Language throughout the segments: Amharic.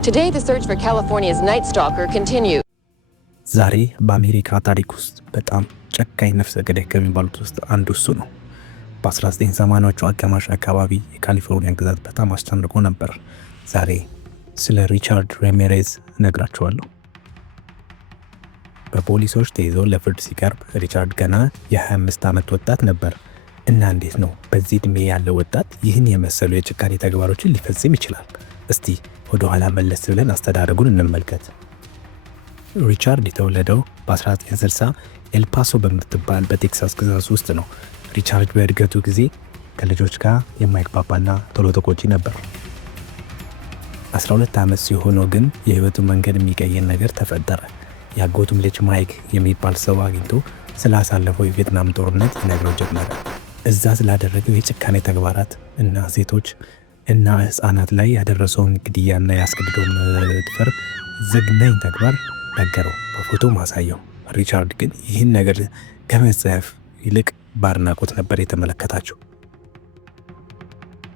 Today the search for California's Night Stalker continues. ዛሬ በአሜሪካ ታሪክ ውስጥ በጣም ጨካኝ ነፍሰ ገዳይ ከሚባሉት ውስጥ አንዱ እሱ ነው። በ1980ዎቹ አጋማሽ አካባቢ የካሊፎርኒያ ግዛት በጣም አስጨንቆ ነበር። ዛሬ ስለ ሪቻርድ ራሚሬዝ እነግራችኋለሁ። በፖሊሶች ተይዞ ለፍርድ ሲቀርብ ሪቻርድ ገና የ25 ዓመት ወጣት ነበር። እና እንዴት ነው በዚህ ዕድሜ ያለው ወጣት ይህን የመሰሉ የጭካኔ ተግባሮችን ሊፈጽም ይችላል? እስቲ ወደ ኋላ መለስ ብለን አስተዳደጉን እንመልከት። ሪቻርድ የተወለደው በ1960 ኤልፓሶ በምትባል በቴክሳስ ግዛት ውስጥ ነው። ሪቻርድ በእድገቱ ጊዜ ከልጆች ጋር የማይግባባና ቶሎ ተቆጪ ነበር። 12 ዓመት ሲሆነው ግን የህይወቱ መንገድ የሚቀይር ነገር ተፈጠረ። ያጎቱም ልጅ ማይክ የሚባል ሰው አግኝቶ ስላሳለፈው የቪየትናም ጦርነት ይነግረው ጀመረ። እዛ ስላደረገው የጭካኔ ተግባራት እና ሴቶች እና ህፃናት ላይ ያደረሰውን ግድያና ያስገድዶ መድፈር ዘግናኝ ተግባር ነገረው፣ በፎቶ ማሳየው። ሪቻርድ ግን ይህን ነገር ከመጽሐፍ ይልቅ በአድናቆት ነበር የተመለከታቸው።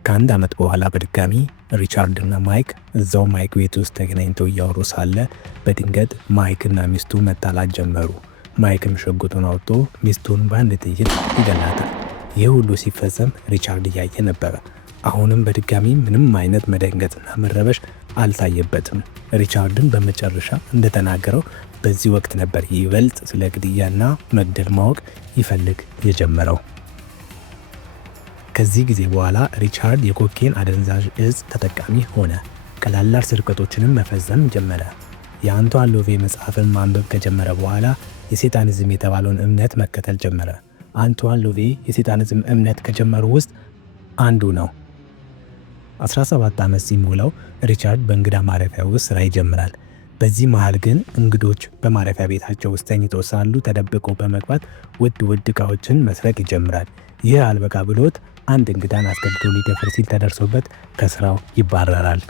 ከአንድ ዓመት በኋላ በድጋሚ ሪቻርድ እና ማይክ እዛው ማይክ ቤት ውስጥ ተገናኝተው እያወሩ ሳለ በድንገት ማይክ እና ሚስቱ መጣላት ጀመሩ። ማይክም ሽጉጡን አውጥቶ ሚስቱን በአንድ ጥይት ይገላታል። ይህ ሁሉ ሲፈጸም ሪቻርድ እያየ ነበረ። አሁንም በድጋሚ ምንም አይነት መደንገጥና መረበሽ አልታየበትም። ሪቻርድን በመጨረሻ እንደተናገረው በዚህ ወቅት ነበር ይበልጥ ስለ ግድያና መግደል ማወቅ ይፈልግ የጀመረው። ከዚህ ጊዜ በኋላ ሪቻርድ የኮኬን አደንዛዥ እጽ ተጠቃሚ ሆነ። ቀላል ስርቆቶችንም መፈጸም ጀመረ። የአንቷን ሎቬ መጽሐፍን ማንበብ ከጀመረ በኋላ የሴጣኒዝም የተባለውን እምነት መከተል ጀመረ። አንቷን ሎቬ የሴጣኒዝም እምነት ከጀመሩ ውስጥ አንዱ ነው። 17 ዓመት ሲሞላው ሪቻርድ በእንግዳ ማረፊያ ውስጥ ስራ ይጀምራል። በዚህ መሃል ግን እንግዶች በማረፊያ ቤታቸው ውስጥ ተኝተው ሳሉ ተደብቆ በመግባት ውድ ዕቃዎችን መስረቅ ይጀምራል። ይህ አልበቃ ብሎት አንድ እንግዳን አስገድዶ ሊደፍር ሲል ተደርሶበት ከስራው ይባረራል።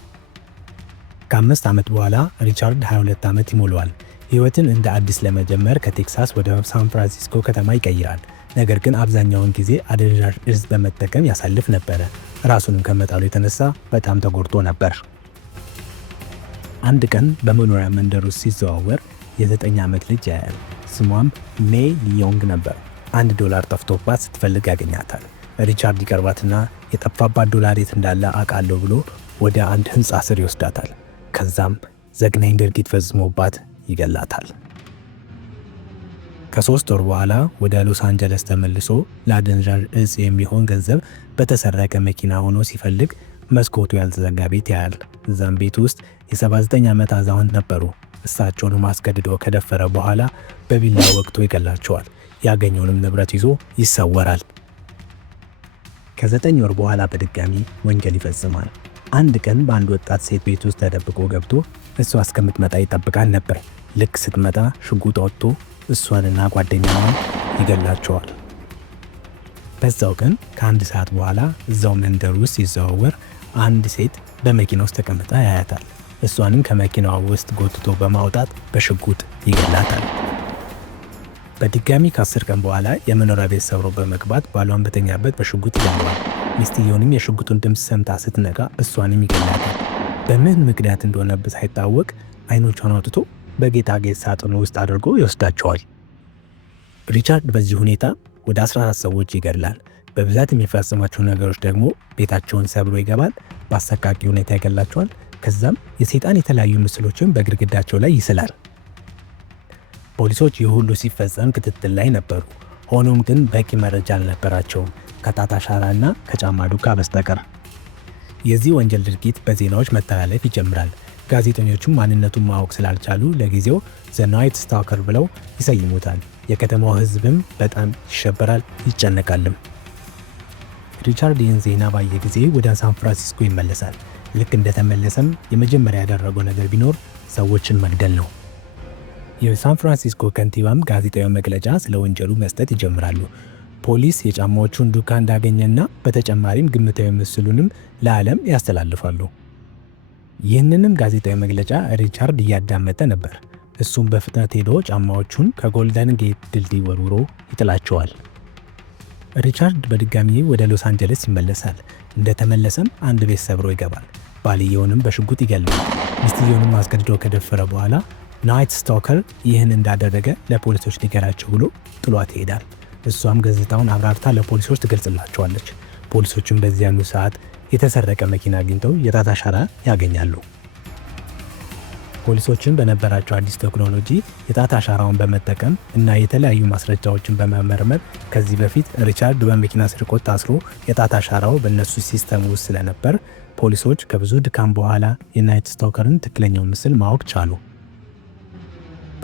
ከ5 ዓመት በኋላ ሪቻርድ 22 ዓመት ይሞላዋል። ህይወትን እንደ አዲስ ለመጀመር ከቴክሳስ ወደ ሳን ፍራንሲስኮ ከተማ ይቀይራል። ነገር ግን አብዛኛውን ጊዜ አደንዛዥ እጽ በመጠቀም ያሳልፍ ነበረ። ራሱንም ከመጣሉ የተነሳ በጣም ተጎድቶ ነበር። አንድ ቀን በመኖሪያ መንደር ውስጥ ሲዘዋወር የ9 ዓመት ልጅ ያያል። ስሟም ሜይ ሊዮንግ ነበር። $1 ጠፍቶባት ስትፈልግ ያገኛታል። ሪቻርድ ይቀርባትና የጠፋባት ዶላር የት እንዳለ አውቃለሁ ብሎ ወደ አንድ ህንፃ ስር ይወስዳታል። ከዛም ዘግናኝ ድርጊት ፈጽሞባት ይገላታል። ከ3 ወር በኋላ ወደ ሎስ አንጀለስ ተመልሶ ለአደንዛዥ እጽ የሚሆን ገንዘብ በተሰረቀ መኪና ሆኖ ሲፈልግ መስኮቱ ያልተዘጋ ቤት ያያል። እዛም ቤት ውስጥ የ79 ዓመት አዛውንት ነበሩ። እሳቸውን አስገድዶ ከደፈረ በኋላ በቢላ ወቅቶ ይገላቸዋል። ያገኘውንም ንብረት ይዞ ይሰወራል። ከ9 ወር በኋላ በድጋሚ ወንጀል ይፈጽማል። አንድ ቀን በአንድ ወጣት ሴት ቤት ውስጥ ተደብቆ ገብቶ እሷ እስከምትመጣ ይጠብቃል ነበር። ልክ ስትመጣ ሽጉጥ አውጥቶ እሷንና ጓደኛዋን ይገላቸዋል። በዛው ቀን ከአንድ ሰዓት በኋላ እዛው መንደር ውስጥ ሲዘዋወር አንድ ሴት በመኪና ውስጥ ተቀምጣ ያያታል። እሷንም ከመኪናዋ ውስጥ ጎትቶ በማውጣት በሽጉጥ ይገላታል። በድጋሚ ከ10 ቀን በኋላ የመኖሪያ ቤት ሰብሮ በመግባት ባሏን በተኛበት በሽጉጥ ይገለዋል። ሚስትየውንም የሽጉጡን ድምፅ ሰምታ ስትነቃ እሷንም ይገላታል። በምን ምክንያት እንደሆነበት ሳይታወቅ አይኖቿን አውጥቶ በጌጣጌጥ ሳጥኑ ውስጥ አድርጎ ይወስዳቸዋል። ሪቻርድ በዚህ ሁኔታ ወደ 14 ሰዎች ይገድላል። በብዛት የሚፈጽማቸው ነገሮች ደግሞ ቤታቸውን ሰብሮ ይገባል፣ በአሰቃቂ ሁኔታ ይገላቸዋል። ከዛም የሰይጣን የተለያዩ ምስሎችን በግድግዳቸው ላይ ይስላል። ፖሊሶች ይህ ሁሉ ሲፈጸም ክትትል ላይ ነበሩ። ሆኖም ግን በቂ መረጃ አልነበራቸውም ከጣት አሻራና ከጫማ ዱካ በስተቀር። የዚህ ወንጀል ድርጊት በዜናዎች መተላለፍ ይጀምራል። ጋዜጠኞቹም ማንነቱን ማወቅ ስላልቻሉ ለጊዜው ዘ ናይት ስታከር ብለው ይሰይሙታል። የከተማው ህዝብም በጣም ይሸበራል፣ ይጨነቃልም። ሪቻርድ ይህን ዜና ባየ ጊዜ ወደ ሳን ፍራንሲስኮ ይመለሳል። ልክ እንደተመለሰም የመጀመሪያ ያደረገው ነገር ቢኖር ሰዎችን መግደል ነው። የሳን ፍራንሲስኮ ከንቲባም ጋዜጣዊ መግለጫ ስለ ወንጀሉ መስጠት ይጀምራሉ። ፖሊስ የጫማዎቹን ዱካ እንዳገኘና በተጨማሪም ግምታዊ ምስሉንም ለዓለም ያስተላልፋሉ። ይህንንም ጋዜጣዊ መግለጫ ሪቻርድ እያዳመጠ ነበር። እሱም በፍጥነት ሄዶ ጫማዎቹን ከጎልደን ጌት ድልድይ ወርውሮ ይጥላቸዋል። ሪቻርድ በድጋሚ ወደ ሎስ አንጀለስ ይመለሳል። እንደተመለሰም አንድ ቤት ሰብሮ ይገባል። ባልየውንም በሽጉጥ ይገላል። ሚስትየውንም አስገድዶ ከደፈረ በኋላ ናይት ስቶከር ይህን እንዳደረገ ለፖሊሶች ሊገራቸው ብሎ ጥሏት ይሄዳል። እሷም ገጽታውን አብራርታ ለፖሊሶች ትገልጽላቸዋለች። ፖሊሶችም በዚያኑ ሰዓት የተሰረቀ መኪና አግኝተው የጣት አሻራ ያገኛሉ። ፖሊሶችን በነበራቸው አዲስ ቴክኖሎጂ የጣት አሻራውን በመጠቀም እና የተለያዩ ማስረጃዎችን በመመርመር ከዚህ በፊት ሪቻርድ በመኪና ስርቆት ታስሮ የጣት አሻራው በእነሱ ሲስተም ውስጥ ስለነበር ፖሊሶች ከብዙ ድካም በኋላ የናይት ስቶከርን ትክክለኛው ምስል ማወቅ ቻሉ።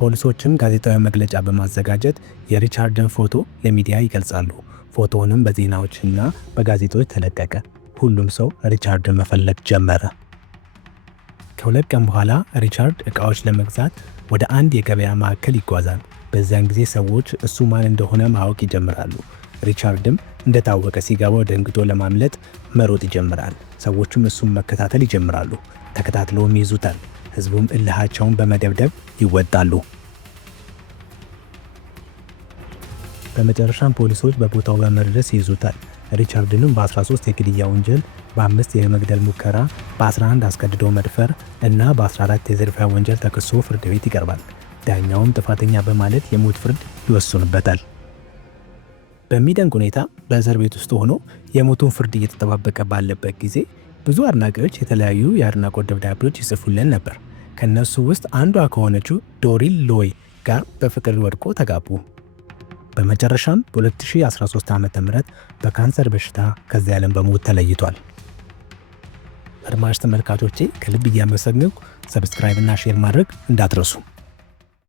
ፖሊሶችም ጋዜጣዊ መግለጫ በማዘጋጀት የሪቻርድን ፎቶ ለሚዲያ ይገልጻሉ። ፎቶውንም በዜናዎችና በጋዜጦች ተለቀቀ። ሁሉም ሰው ሪቻርድን መፈለግ ጀመረ። ከሁለት ቀን በኋላ ሪቻርድ ዕቃዎች ለመግዛት ወደ አንድ የገበያ ማዕከል ይጓዛል። በዚያን ጊዜ ሰዎች እሱ ማን እንደሆነ ማወቅ ይጀምራሉ። ሪቻርድም እንደታወቀ ሲገባው ደንግጦ ለማምለጥ መሮጥ ይጀምራል። ሰዎቹም እሱን መከታተል ይጀምራሉ። ተከታትለውም ይይዙታል። ህዝቡም እልሃቸውን በመደብደብ ይወጣሉ። በመጨረሻም ፖሊሶች በቦታው በመድረስ ይይዙታል። ሪቻርድንም በ13 የግድያ ወንጀል፣ በ5 የመግደል ሙከራ፣ በ11 አስገድዶ መድፈር እና በ14 የዝርፊያ ወንጀል ተከሶ ፍርድ ቤት ይቀርባል። ዳኛውም ጥፋተኛ በማለት የሞት ፍርድ ይወስኑበታል። በሚደንቅ ሁኔታ በእስር ቤት ውስጥ ሆኖ የሞቱን ፍርድ እየተጠባበቀ ባለበት ጊዜ ብዙ አድናቂዎች የተለያዩ የአድናቆት ደብዳቤዎች ይጽፉልን ነበር። ከነሱ ውስጥ አንዷ ከሆነችው ዶሪል ሎይ ጋር በፍቅር ወድቆ ተጋቡ። በመጨረሻም በ2013 ዓ.ም በካንሰር በሽታ ከዚህ ዓለም በሞት ተለይቷል። አድማጭ ተመልካቾቼ ከልብ እያመሰግንኩ ሰብስክራይብ እና ሼር ማድረግ እንዳትረሱ።